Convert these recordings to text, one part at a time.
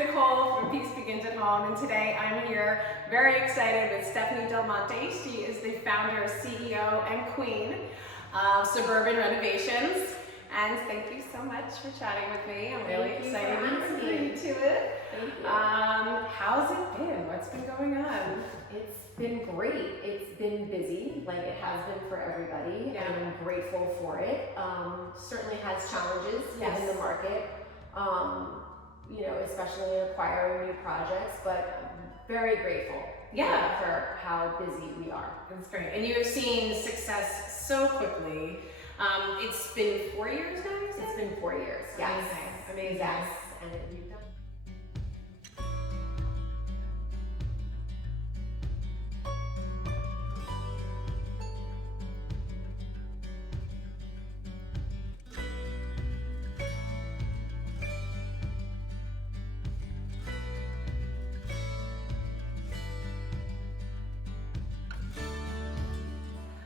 Nicole from Peace Begins at Home, and today I'm here very excited with Stephanie DelMonte. She is the founder, CEO, and queen of Suburban Renovations. And thank you so much for chatting with me. I'm really excited to agree to it. Thank you. How's it been? What's been going on? It's been great. It's been busy, like it has been for everybody, Yeah. and I'm grateful for it. Certainly has challenges Yes. in the market, especially in acquiring new projects, but very grateful for how busy we are. That's great. And you have seen success so quickly. It's been 4 years now, you said? It's been 4 years. Yes. Amazing. Yes. And we've done.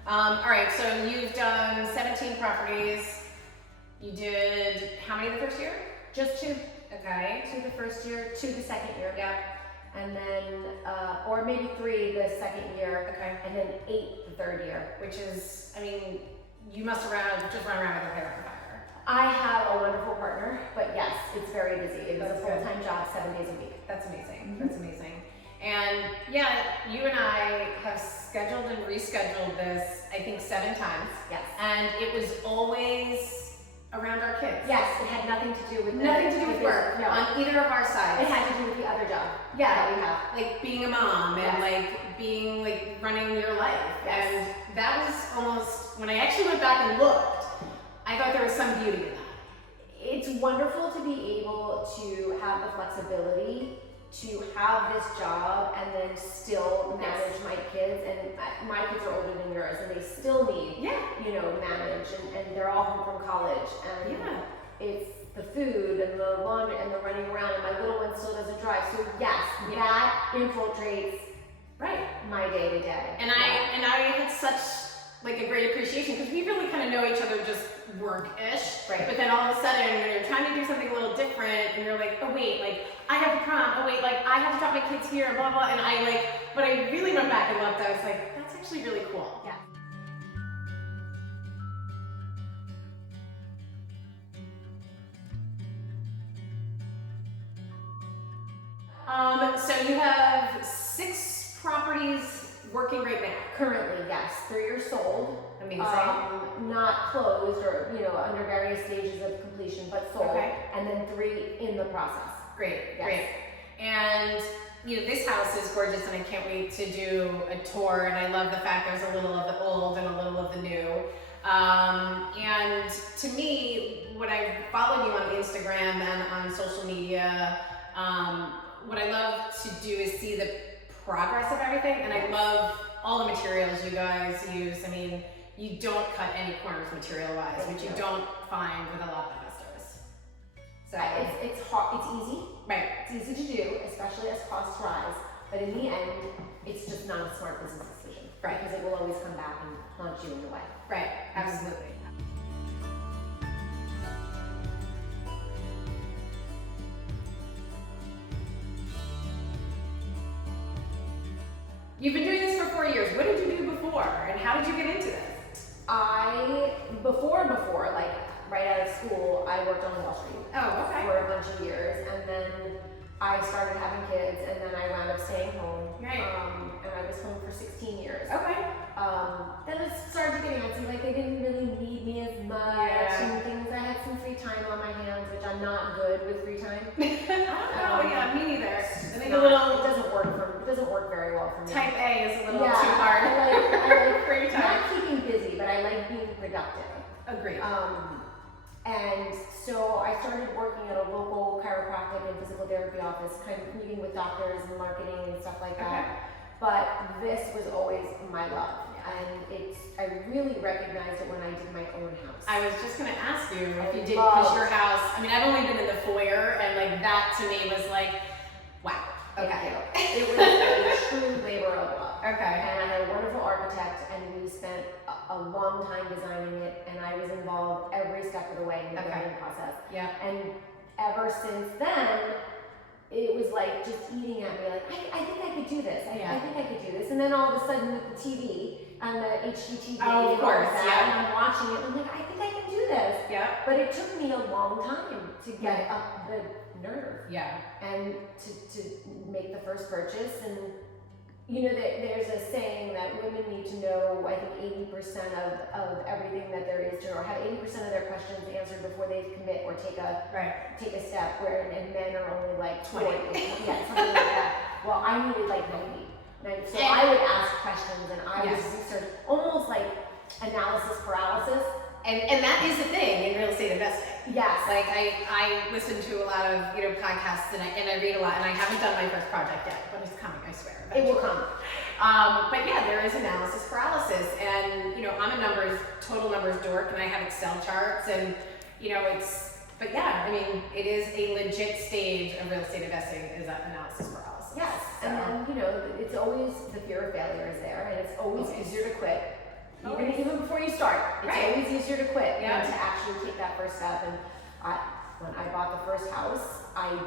All right, so you've done 17 properties. You did how many the first year? Just two. Okay. 2 the first year, 2 the second year. Yeah. And then, or maybe 3 the second year. Okay. And then 8 the third year. Which is, I mean, you must just run around with your hair on fire. I have a wonderful partner, but yes, it's very busy. It was That's a full-time job, 7 days a week. That's amazing. That's amazing. And yeah, you and I have scheduled and rescheduled this, I think 7 times. Yes. And it was always around our kids. Yes, it had nothing to do with work No. on either of our sides. It had to do with the other job. Yeah, that we have. like being a mom and like being like running your life. Yes. And that was almost, when I actually went back and looked, I thought there was some beauty in that. It's wonderful to be able to have the flexibility to have this job and then still manage my kids. And my kids are older than yours, and they still need, manage, and they're all home from college. And it's the food and the laundry and the running around, and my little one still doesn't drive. So yes, that infiltrates my day to day. And I had such like a great appreciation because we really kind of know each other just work-ish. Right. But then all of a sudden when you're trying to do something a little different and you're like, oh wait, like I have the prom, oh wait, like I have to drop my kids here and blah blah, and when I really went back and looked, I was like, that's actually really cool. Yeah. So you have 6 properties working right now. Currently, yes. 3 are sold. Amazing. Not closed or, under various stages of completion, but sold. Okay. And then 3 in the process. Great, Yes. great. And this house is gorgeous, and I can't wait to do a tour. And I love the fact there's a little of the old and a little of the new. And to me, when I follow you on Instagram and on social media, what I love to do is see the progress of everything. And I love all the materials you guys use. I mean, you don't cut any corners material-wise, which you don't find with a lot of investors. So it's hard. It's easy. Right. It's easy to do, especially as costs rise. But in the end, it's just not a smart business decision. Right. Because it will always come back and haunt you in your way. Right. Absolutely. You've been doing this for 4 years. What did you do before, and how did you get into this? Before, like right out of school, I worked on Wall Street. Oh, okay. For a bunch of years, and then I started having kids, and then I wound up staying home. Right. And I was home for 16 years. Okay. Then it started to get antsy, like they didn't really need me as much, and things. I had some free time on my hands, which I'm not good with free time. Oh, yeah, me neither. I think It doesn't work very well for me. Type A is a little too hard. I like free time. not keeping busy, but I like being productive. Agreed. And so I started working at a local chiropractic and physical therapy office, kind of meeting with doctors and marketing and stuff like that. Okay. But this was always my love. And I really recognized it when I did my own house. I was just gonna ask you if you did, because your house, I mean, I've only been in the foyer, and like that to me was like, wow. Okay. It was a true labor of love. Okay. And I had a wonderful architect, and we spent a long time designing it, and I was involved every step of the way in the building process. Yeah. And ever since then, it was like just eating at me, like, I think I could do this. I Yeah. think I could do this. And then all of a sudden with the TV and the HGTV, Oh, of course, and yeah. I'm watching it, and I'm like, I think I can do this. Yeah. But it took me a long time to get up the nerve Yeah. and to make the first purchase. And you know that there's a saying that women need to know, I think 80% of everything that there is to know, or have 80% of their questions answered before they commit or take a step, where and men are only like 20. Yeah, something like that. Well, I needed like 90. So I would ask questions and I would research, almost like analysis paralysis. And that is a thing in real estate investing. Yes. Like I listen to a lot of podcasts and I read a lot, and I haven't done my first project yet, but it's coming, I swear. It will come. But yeah, there is analysis paralysis, and I'm a total numbers dork, and I have Excel charts, and but yeah, I mean, it is a legit stage of real estate investing is that analysis paralysis. Yes, So, and then it's always the fear of failure is there, and it's always easier to quit. Even before you start, it's always easier to quit than to actually take that first step. And when I bought the first house, I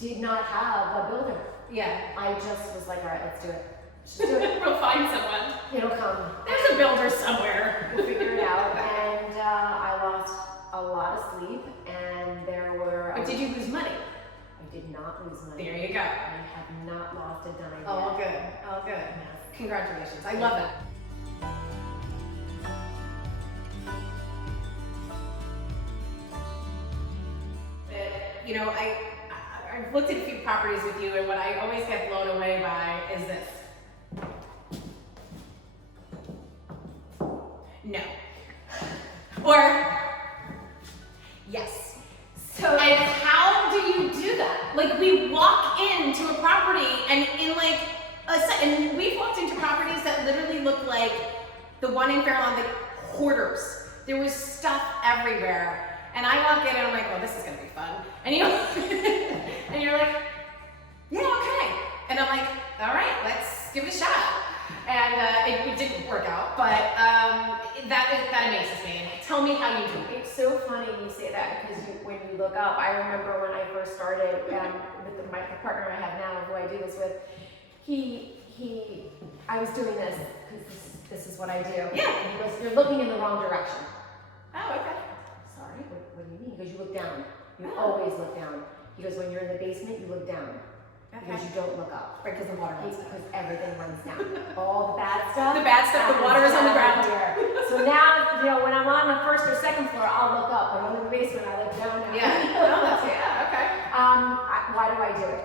did not have a builder. Yeah. I just was like, all right, let's do it. Just do it. We'll find someone. It'll come. There's a builder somewhere. We'll figure it out. And I lost a lot of sleep, and there were. But did you lose money? I did not lose money. There you go. I have not lost a dime. All yet. good. All good. Yes. Congratulations. I love that. I've looked at a few properties with you, and what I always get blown away by is this. No. Or yes. So, and how do you do that? Like, we walk into a property, and in like and we've walked into properties that literally look like the one in Fairlawn, like hoarders. There was stuff everywhere. And I walk in and I'm like, well, this is gonna be fun. And and you're like, yeah, okay. And I'm like, all right, let's give it a shot. And it didn't work out, but that amazes me. Tell me how you do it. It's so funny you say that, because when you look up, I remember when I first started with my partner I have now, who I do this with, I was doing this because this is what I do. Yeah. And he goes, you're looking in the wrong direction. Oh, okay. Sorry, what do you mean? He goes, you look down. You always look down. He goes, when you're in the basement, you look down. Because you don't look up. Right, because the water runs down. Because everything runs down. All the bad stuff. The bad stuff, the water is on the ground. Here. So now, when I'm on the first or second floor, I'll look up. When I'm in the basement, I look down. Yeah. No, that's okay. Why do I do it?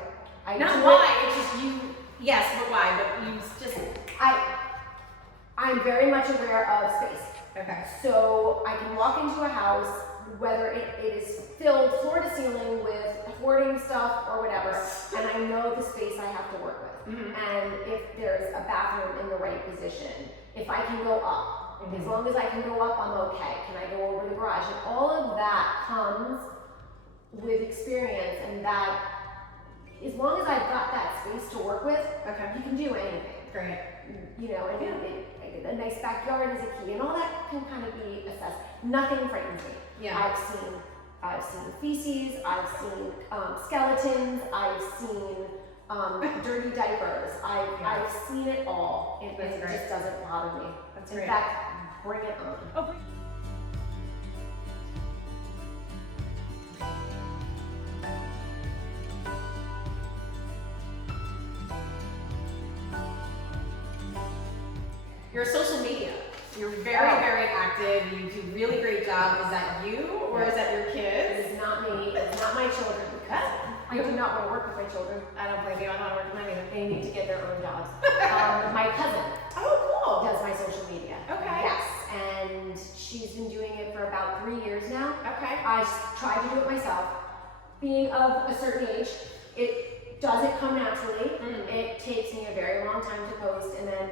Not why. It's just you. Yes, but why? But you just. I'm very much aware of space. Okay. So I can walk into a house, whether it is filled floor to ceiling with hoarding stuff or whatever, and I know the space I have to work with. Mm-hmm. And if there's a bathroom in the right position, if I can go up, mm-hmm. as long as I can go up, I'm okay. Can I go over the garage? And all of that comes with experience, and that, as long as I've got that space to work with, okay. you can do anything. Great. And a nice backyard is a key, and all that can kind of be assessed. Nothing frightens me. Yeah. I've seen feces, I've seen skeletons, I've seen dirty diapers. I've seen it all, and it just doesn't bother me. That's In great. fact, bring it on. Oh. Your social media. You're very, very active. You do a really great job. Is that you, or is that your kids? It is not me. It's not my children. Because I do not want to work with my children. I don't blame you. I don't want to work with mine either. They need to get their own jobs. My cousin Oh, does my social media. Okay. Yes, and she's been doing it for about 3 years now. Okay. I tried to do it myself. Being of a certain age, it doesn't come naturally. Mm. It takes me a very long time to post, and then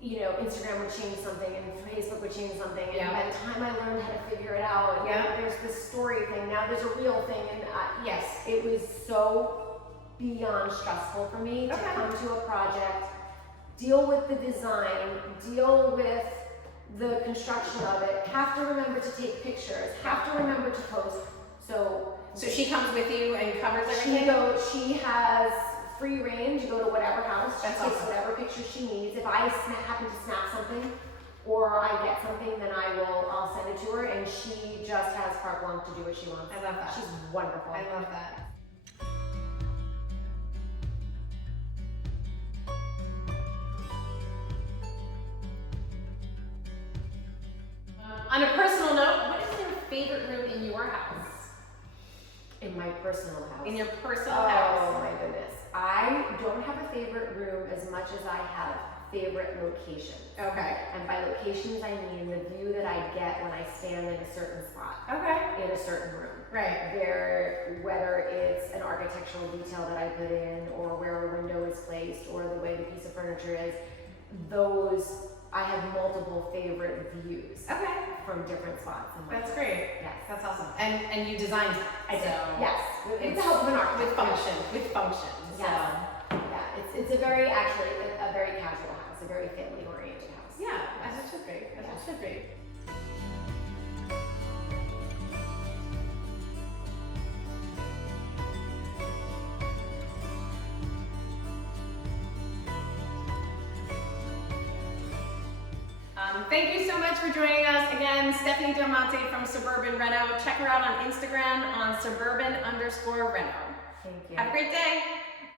Instagram would change something, and Facebook would change something, and by the time I learned how to figure it out, there's this story thing, now there's a real thing, and yes, it was so beyond stressful for me to come to a project, deal with the design, deal with the construction of it, have to remember to take pictures, have to remember to post. So So she comes with you and covers everything? She has free range to go to whatever house. She That's takes awesome. whatever picture she needs. If I happen to snap something or I get something, then I'll send it to her, and she just has carte blanche to do what she wants. I love that. She's wonderful. I love that. On a personal note, what is your favorite room in your house? In my personal house. In your personal Oh house? my goodness. I don't have a favorite room as much as I have favorite locations. Okay. And by locations, I mean the view that I get when I stand in a certain spot, Okay. in a certain room. Right. Whether it's an architectural detail that I put in, or where a window is placed, or the way the piece of furniture is, I have multiple favorite views Okay. from different spots in my That's house. great. Yes. That's awesome. And you designed it. I did. So Yes. With the it's help of an architect. with function. With function. So Yes. Yeah. It's a very casual house, a very family oriented house. yeah, as it should be. As it should be. Thank you so much for joining us. Again, Stephanie DelMonte from Suburban Reno. Check her out on Instagram on suburban_Reno. Thank you. Have a great day.